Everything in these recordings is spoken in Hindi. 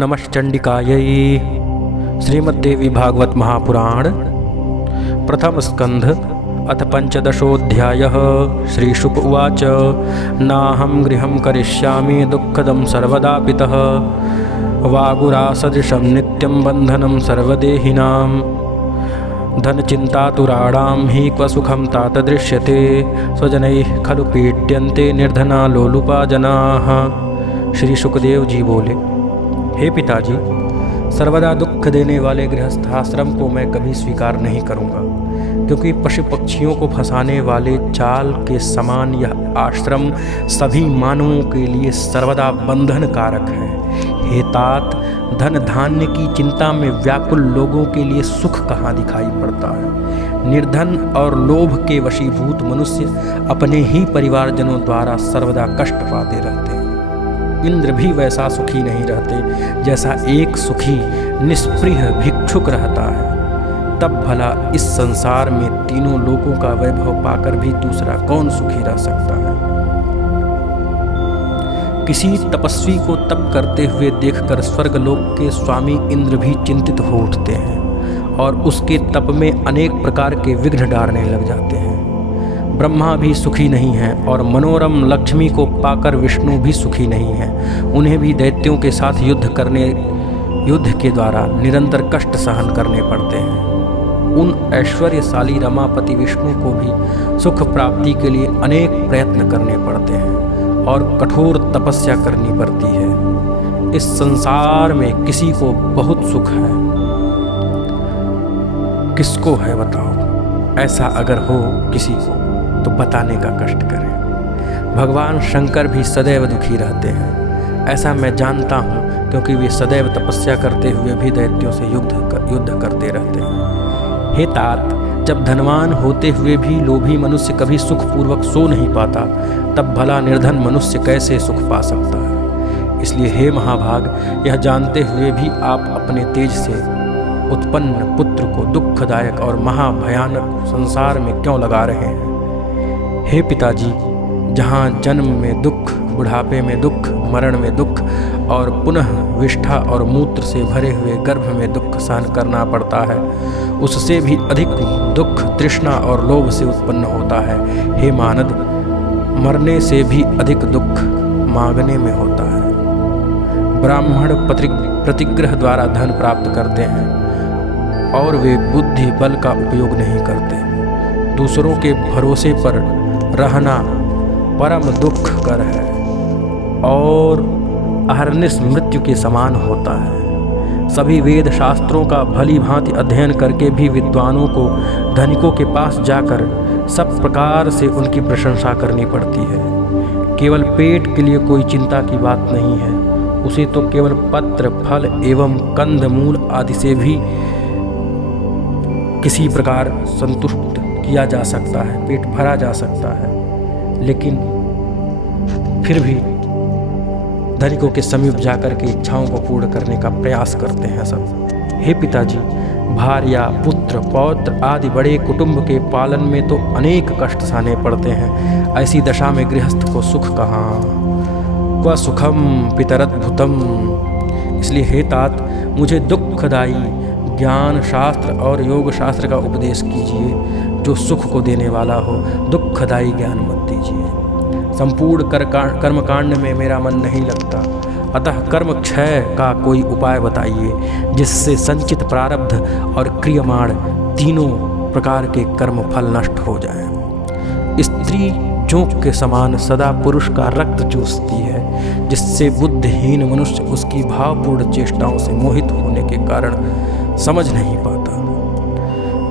नमश्चंडिकायै। श्रीमद्देवी भागवत महापुराण प्रथम स्कंध अथ पंचदशोऽध्यायः। श्रीशुक उवाच नाहं गृहं करिष्यामि दुःखदं सर्वदापितः वागुरासदृशं नित्यं बन्धनं सर्वदेहिनां धनचिन्तातुराणां हि क्व सुखं तात दृश्यते स्वजनैः खलु पीड्यन्ते निर्धना लोलुपा जनाः। श्री सुखदेव जी बोले, हे पिताजी, सर्वदा दुख देने वाले गृहस्थाश्रम को मैं कभी स्वीकार नहीं करूँगा, क्योंकि पशु पक्षियों को फंसाने वाले जाल के समान यह आश्रम सभी मानवों के लिए सर्वदा बंधन कारक है। हे तात, धन धान्य की चिंता में व्याकुल लोगों के लिए सुख कहाँ दिखाई पड़ता है। निर्धन और लोभ के वशीभूत मनुष्य अपने ही परिवारजनों द्वारा सर्वदा कष्ट पाते रहते हैं। इंद्र भी वैसा सुखी नहीं रहते जैसा एक सुखी निष्पृह भिक्षुक रहता है। तब भला इस संसार में तीनों लोकों का वैभव पाकर भी दूसरा कौन सुखी रह सकता है। किसी तपस्वी को तप करते हुए देखकर स्वर्गलोक के स्वामी इंद्र भी चिंतित हो उठते हैं और उसके तप में अनेक प्रकार के विघ्न डालने लग जाते हैं। ब्रह्मा भी सुखी नहीं है और मनोरम लक्ष्मी को पाकर विष्णु भी सुखी नहीं है। उन्हें भी दैत्यों के साथ युद्ध के द्वारा निरंतर कष्ट सहन करने पड़ते हैं। उन ऐश्वर्यशाली रमापति विष्णु को भी सुख प्राप्ति के लिए अनेक प्रयत्न करने पड़ते हैं और कठोर तपस्या करनी पड़ती है। इस संसार में किसी को बहुत सुख है, किसको है बताओ। ऐसा अगर हो किसी को तो बताने का कष्ट करें। भगवान शंकर भी सदैव दुखी रहते हैं, ऐसा मैं जानता हूँ, क्योंकि वे सदैव तपस्या करते हुए भी दैत्यों से युद्ध करते रहते हैं। हे तात, जब धनवान होते हुए भी लोभी मनुष्य कभी सुखपूर्वक सो नहीं पाता, तब भला निर्धन मनुष्य कैसे सुख पा सकता है। इसलिए हे महाभाग, यह जानते हुए भी आप अपने तेज से उत्पन्न पुत्र को दुखदायक और महाभयानक संसार में क्यों लगा रहे हैं। हे पिताजी, जहाँ जन्म में दुख, बुढ़ापे में दुख, मरण में दुख और पुनः विष्ठा और मूत्र से भरे हुए गर्भ में दुख सहन करना पड़ता है, उससे भी अधिक दुख तृष्णा और लोभ से उत्पन्न होता है। हे मानद, मरने से भी अधिक दुख मांगने में होता है। ब्राह्मण प्रतिग्रह द्वारा धन प्राप्त करते हैं और वे बुद्धि बल का उपयोग नहीं करते। दूसरों के भरोसे पर रहना परम दुख कर है और अहर्निश मृत्यु के समान होता है। सभी वेद शास्त्रों का भली भांति अध्ययन करके भी विद्वानों को धनिकों के पास जाकर सब प्रकार से उनकी प्रशंसा करनी पड़ती है। केवल पेट के लिए कोई चिंता की बात नहीं है, उसे तो केवल पत्र फल एवं कंद मूल आदि से भी किसी प्रकार संतुष्ट किया जा सकता है, पेट भरा जा सकता है। लेकिन फिर भी धनिकों के समीप जाकर के इच्छाओं को पूर्ण करने का प्रयास करते हैं सब। हे पिताजी, भार्या, पुत्र, पौत्र आदि बड़े कुटुंब के पालन में तो अनेक कष्ट सहने पड़ते हैं। ऐसी दशा में गृहस्थ को सुख कहाँ। क्व सुखम पितरद्भुतम। इसलिए हे तात, मुझे दुखदायी ज्ञान शास्त्र और योग शास्त्र का उपदेश कीजिए, जो सुख को देने वाला हो। दुखदायी ज्ञान मत दीजिए। संपूर्ण कर्मकांड में मेरा मन नहीं लगता, अतः कर्म क्षय का कोई उपाय बताइए, जिससे संचित प्रारब्ध और क्रियमाण तीनों प्रकार के कर्म फल नष्ट हो जाएं। स्त्री जोंक के समान सदा पुरुष का रक्त चूसती है, जिससे बुद्धिहीन मनुष्य उसकी भावपूर्ण चेष्टाओं से मोहित होने के कारण समझ नहीं पाता।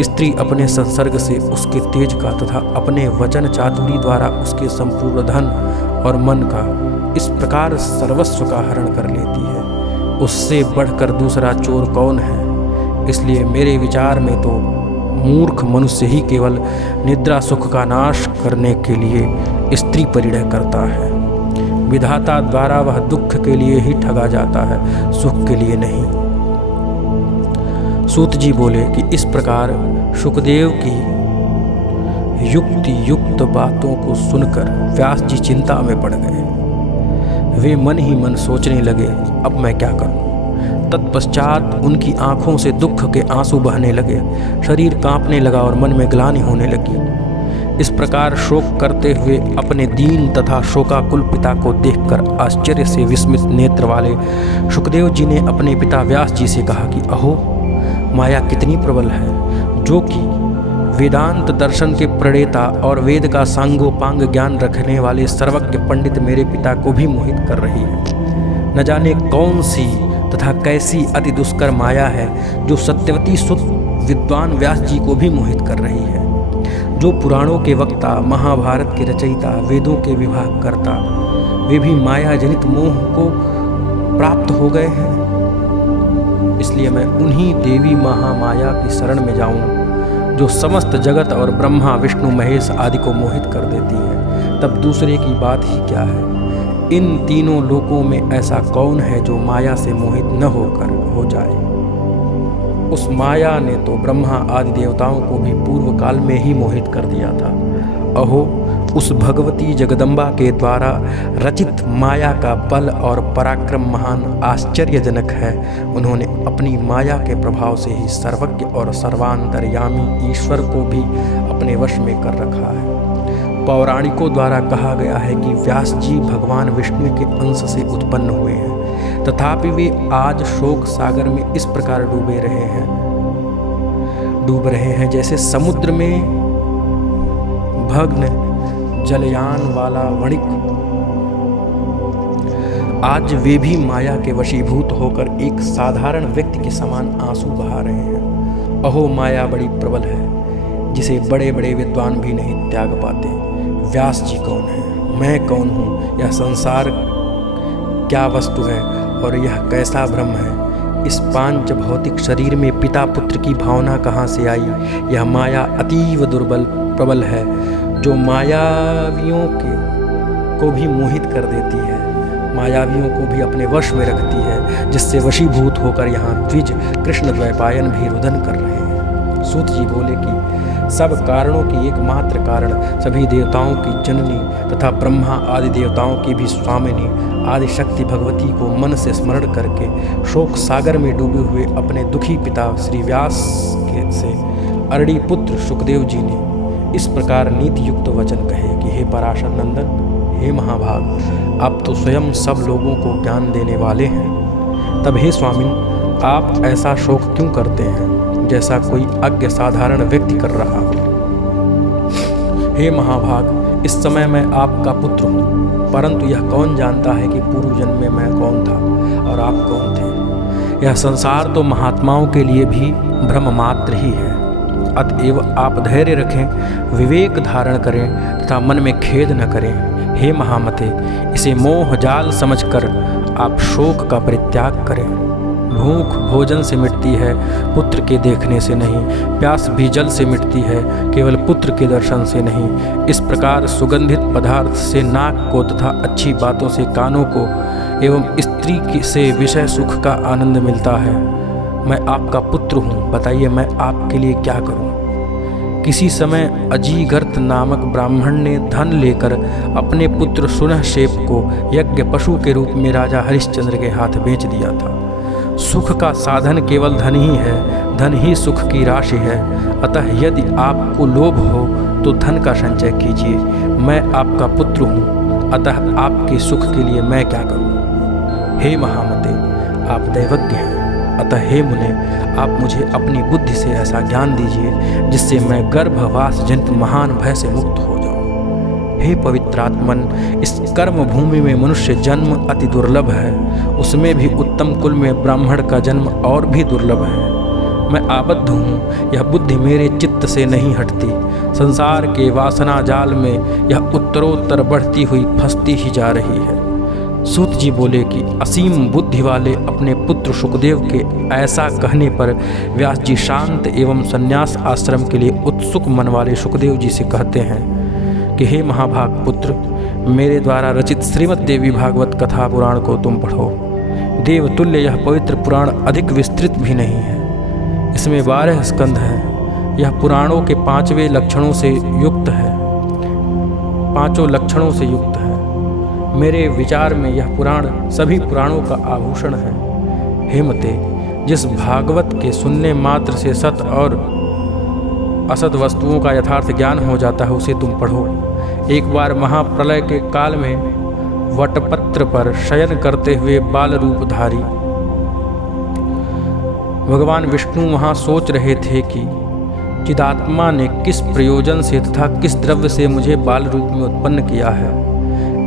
स्त्री अपने संसर्ग से उसके तेज का तथा अपने वचन चातुरी द्वारा उसके संपूर्ण धन और मन का इस प्रकार सर्वस्व का हरण कर लेती है। उससे बढ़कर दूसरा चोर कौन है। इसलिए मेरे विचार में तो मूर्ख मनुष्य ही केवल निद्रा सुख का नाश करने के लिए स्त्री परिणय करता है। विधाता द्वारा वह दुख के लिए ही ठगा जाता है, सुख के लिए नहीं। सूत जी बोले कि इस प्रकार शुकदेव की युक्ति युक्त बातों को सुनकर व्यास जी चिंता में पड़ गए। वे मन ही मन सोचने लगे, अब मैं क्या करूं। तत्पश्चात उनकी आंखों से दुख के आंसू बहने लगे, शरीर कांपने लगा और मन में ग्लानि होने लगी। इस प्रकार शोक करते हुए अपने दीन तथा शोकाकुल पिता को देखकर आश्चर्य से विस्मित नेत्र वाले शुकदेव जी ने अपने पिता व्यास जी से कहा कि अहो, माया कितनी प्रबल है, जो कि वेदांत दर्शन के प्रणेता और वेद का सांगोपांग ज्ञान रखने वाले सर्वज्ञ पंडित मेरे पिता को भी मोहित कर रही है। न जाने कौन सी तथा कैसी अति दुष्कर माया है जो सत्यवती सुत विद्वान व्यास जी को भी मोहित कर रही है, जो पुराणों के वक्ता, महाभारत के रचयिता, वेदों के विभाग करता, वे भी माया जनित मोह को प्राप्त हो गए हैं। इसलिए मैं उन्हीं देवी महामाया की शरण में जाऊं जो समस्त जगत और ब्रह्मा विष्णु महेश आदि को मोहित कर देती है। तब दूसरे की बात ही क्या है। इन तीनों लोकों में ऐसा कौन है जो माया से मोहित न होकर हो जाए। उस माया ने तो ब्रह्मा आदि देवताओं को भी पूर्व काल में ही मोहित कर दिया था। अहो, उस भगवती जगदम्बा के द्वारा रचित माया का बल और पराक्रम महान आश्चर्यजनक है। उन्होंने अपनी माया के प्रभाव से ही सर्वज्ञ और सर्वांतर्यामी ईश्वर को भी अपने वश में कर रखा है। पौराणिकों द्वारा कहा गया है कि व्यास जी भगवान विष्णु के अंश से उत्पन्न हुए हैं, तथापि वे आज शोक सागर में इस प्रकार डूब रहे हैं जैसे समुद्र में भग्न जलयान वाला वणिक। आज वे भी माया के वशीभूत होकर एक साधारण व्यक्ति के समान आंसू बहा रहे हैं। अहो, माया बड़ी प्रबल है, जिसे बड़े बड़े विद्वान भी नहीं त्याग पाते। व्यास जी कौन है, मैं कौन हूँ, यह संसार क्या वस्तु है और यह कैसा ब्रह्म है। इस पांच भौतिक शरीर में पिता पुत्र की भावना कहाँ से आई। यह माया अतीव दुर्बल प्रबल है, जो मायावियों को भी मोहित कर देती है, मायावियों को भी अपने वश में रखती है, जिससे वशीभूत होकर यहाँ द्विज कृष्ण द्वैपायन भी रुदन कर रहे हैं। सूत जी बोले कि सब कारणों की एकमात्र कारण, सभी देवताओं की जननी तथा ब्रह्मा आदि देवताओं की भी स्वामिनी आदि शक्ति भगवती को मन से स्मरण करके शोक सागर में डूबे हुए अपने दुखी पिता श्री व्यास से अरणी पुत्र शुकदेव जी ने इस प्रकार नीति युक्त वचन कहे कि हे पराशर नंदन, हे महाभाग, आप तो स्वयं सब लोगों को ज्ञान देने वाले हैं। तब हे स्वामिन, आप ऐसा शोक क्यों करते हैं जैसा कोई अज्ञ साधारण व्यक्ति कर रहा हो। हे महाभाग, इस समय मैं आपका पुत्र हूँ, परंतु यह कौन जानता है कि पूर्व जन्म में मैं कौन था और आप कौन थे। यह संसार तो महात्माओं के लिए भी भ्रम मात्र ही है। अतएव आप धैर्य रखें, विवेक धारण करें तथा मन में खेद न करें। हे महामते, इसे मोह जाल समझकर आप शोक का परित्याग करें। भूख भोजन से मिटती है, पुत्र के देखने से नहीं। प्यास भी जल से मिटती है, केवल पुत्र के दर्शन से नहीं। इस प्रकार सुगंधित पदार्थ से नाक को तथा अच्छी बातों से कानों को एवं स्त्री से विषय सुख का आनंद मिलता है। मैं आपका पुत्र हूँ, बताइए मैं आपके लिए क्या करूँ। किसी समय अजीगर्त नामक ब्राह्मण ने धन लेकर अपने पुत्र सुनहशेप को यज्ञ पशु के रूप में राजा हरिश्चंद्र के हाथ बेच दिया था। सुख का साधन केवल धन ही है, धन ही सुख की राशि है। अतः यदि आपको लोभ हो तो धन का संचय कीजिए। मैं आपका पुत्र हूँ, अतः आपके सुख के लिए मैं क्या करूँ। हे महामते, आप दैवज्ञ हैं, अतः हे मुने, आप मुझे अपनी बुद्धि से ऐसा ज्ञान दीजिए जिससे मैं गर्भवास जनित महान भय से मुक्त हो जाऊँ। हे पवित्रात्मन, इस कर्म भूमि में मनुष्य जन्म अति दुर्लभ है, उसमें भी उत्तम कुल में ब्राह्मण का जन्म और भी दुर्लभ है। मैं आबद्ध हूँ, यह बुद्धि मेरे चित्त से नहीं हटती। संसार के वासना जाल में यह उत्तरोत्तर बढ़ती हुई फंसती ही जा रही है। सूत जी बोले कि असीम बुद्धि वाले अपने पुत्र शुकदेव के ऐसा कहने पर व्यास जी शांत एवं संन्यास आश्रम के लिए उत्सुक मन वाले शुकदेव जी से कहते हैं कि हे महाभाग पुत्र, मेरे द्वारा रचित श्रीमद् देवी भागवत कथा पुराण को तुम पढ़ो। देवतुल्य यह पवित्र पुराण अधिक विस्तृत भी नहीं है। इसमें 12 स्कंध हैं। यह पुराणों के 5वें लक्षणों से युक्त है, 5 लक्षणों से युक्त है। मेरे विचार में यह पुराण सभी पुराणों का आभूषण है। हेमते, जिस भागवत के सुनने मात्र से सत और असत वस्तुओं का यथार्थ ज्ञान हो जाता है उसे तुम पढ़ो। एक बार महाप्रलय के काल में वटपत्र पर शयन करते हुए बाल रूपधारी भगवान विष्णु वहाँ सोच रहे थे कि चिदात्मा ने किस प्रयोजन से तथा किस द्रव्य से मुझे बाल रूप में उत्पन्न किया है,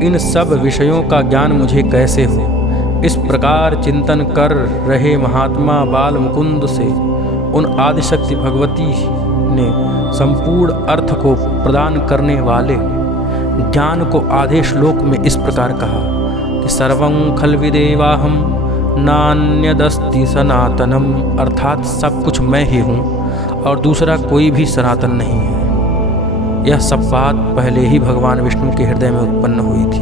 इन सब विषयों का ज्ञान मुझे कैसे हो। इस प्रकार चिंतन कर रहे महात्मा बाल मुकुंद से उन आदिशक्ति भगवती ने संपूर्ण अर्थ को प्रदान करने वाले ज्ञान को आधे श्लोक में इस प्रकार कहा कि सर्वं खल्विदेवाहं नान्यदस्ति सनातनम, अर्थात सब कुछ मैं ही हूँ और दूसरा कोई भी सनातन नहीं है। यह सब बात पहले ही भगवान विष्णु के हृदय में उत्पन्न हुई थी,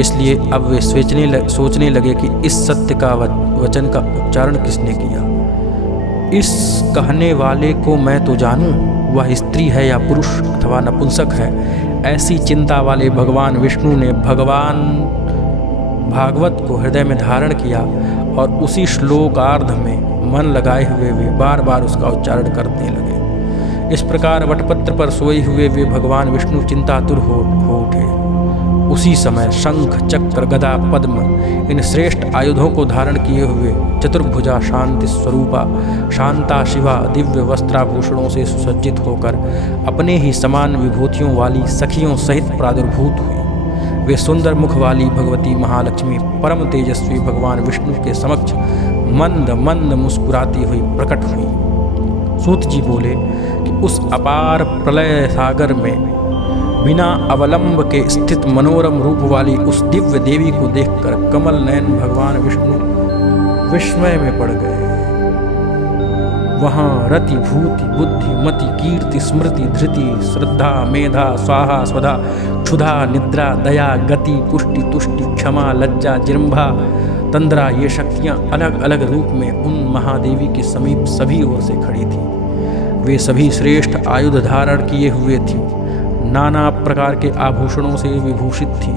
इसलिए अब वे सोचने लगे कि इस सत्य का वचन का उच्चारण किसने किया। इस कहने वाले को मैं तो जानूं, वह स्त्री है या पुरुष अथवा नपुंसक है। ऐसी चिंता वाले भगवान विष्णु ने भगवान भागवत को हृदय में धारण किया और उसी श्लोकार्ध में मन लगाए हुए वे बार बार उसका उच्चारण करने लगे। इस प्रकार वटपत्र पर सोए हुए वे भगवान विष्णु चिंतातुर हो उठे। उसी समय शंख, चक्र, गदा, पद्म इन श्रेष्ठ आयुधों को धारण किए हुए चतुर्भुजा शांति स्वरूपा शांता शिवा दिव्य वस्त्राभूषणों से सुसज्जित होकर अपने ही समान विभूतियों वाली सखियों सहित प्रादुर्भूत हुई। वे सुंदर मुख वाली भगवती महालक्ष्मी परम तेजस्वी भगवान विष्णु के समक्ष मंद मंद मुस्कुराती हुई प्रकट हुई। सूत जी बोले कि उस अपार प्रलय सागर में बिना अवलंब के स्थित मनोरम रूप वाली उस दिव्य देवी को देखकर कमल नयन भगवान विष्णु विस्मय में पड़ गए। वहाँ रति, भूति, बुद्धि, मति, कीर्ति, स्मृति, धृति, श्रद्धा, मेधा, स्वाहा, स्वधा, क्षुधा, निद्रा, दया, गति, पुष्टि, तुष्टि, क्षमा, लज्जा, जिह्वा, तंद्रा, ये शक्तियाँ अलग अलग रूप में उन महादेवी के समीप सभी ओर से खड़ी थी। वे सभी श्रेष्ठ आयुध धारण किए हुए थी, नाना प्रकार के आभूषणों से विभूषित थी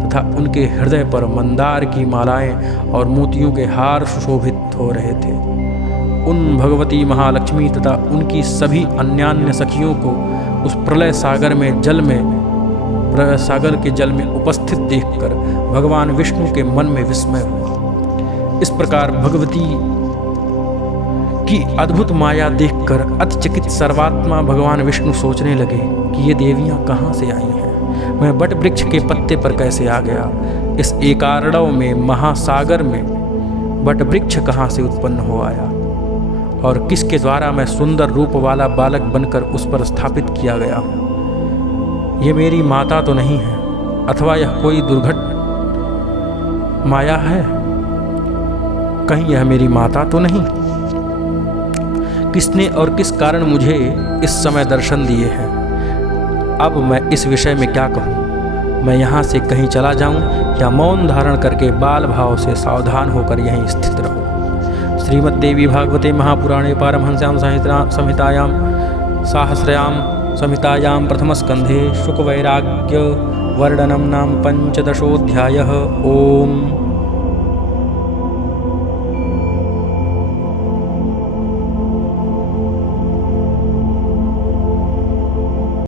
तथा उनके हृदय पर मंदार की मालाएं और मोतियों के हार सुशोभित हो रहे थे। उन भगवती महालक्ष्मी तथा उनकी सभी अन्यान्य सखियों को उस प्रलय सागर के जल में उपस्थित देखकर भगवान विष्णु के मन में विस्मय हुआ। इस प्रकार भगवती की अद्भुत माया देखकर अतिचकित सर्वात्मा भगवान विष्णु सोचने लगे कि ये देवियां कहाँ से आई हैं, मैं बट वृक्ष के पत्ते पर कैसे आ गया, इस एकारण्व में महासागर में बट वृक्ष कहाँ से उत्पन्न हो आया और किसके द्वारा मैं सुंदर रूप वाला बालक बनकर उस पर स्थापित किया गया हूँ। ये मेरी माता तो नहीं है अथवा यह कोई दुर्घट माया है, कहीं यह मेरी माता तो नहीं। किसने और किस कारण मुझे इस समय दर्शन दिए हैं। अब मैं इस विषय में क्या कहूँ, मैं यहाँ से कहीं चला जाऊँ या मौन धारण करके बाल भाव से सावधान होकर यहीं स्थित रहूँ। श्रीमद्देवी भागवते महापुराणे पारमहंस्यां संहितायां साहस्रयां संहितायां प्रथमस्कन्धे शुकवैराग्य वर्णनं नाम 15 ओम।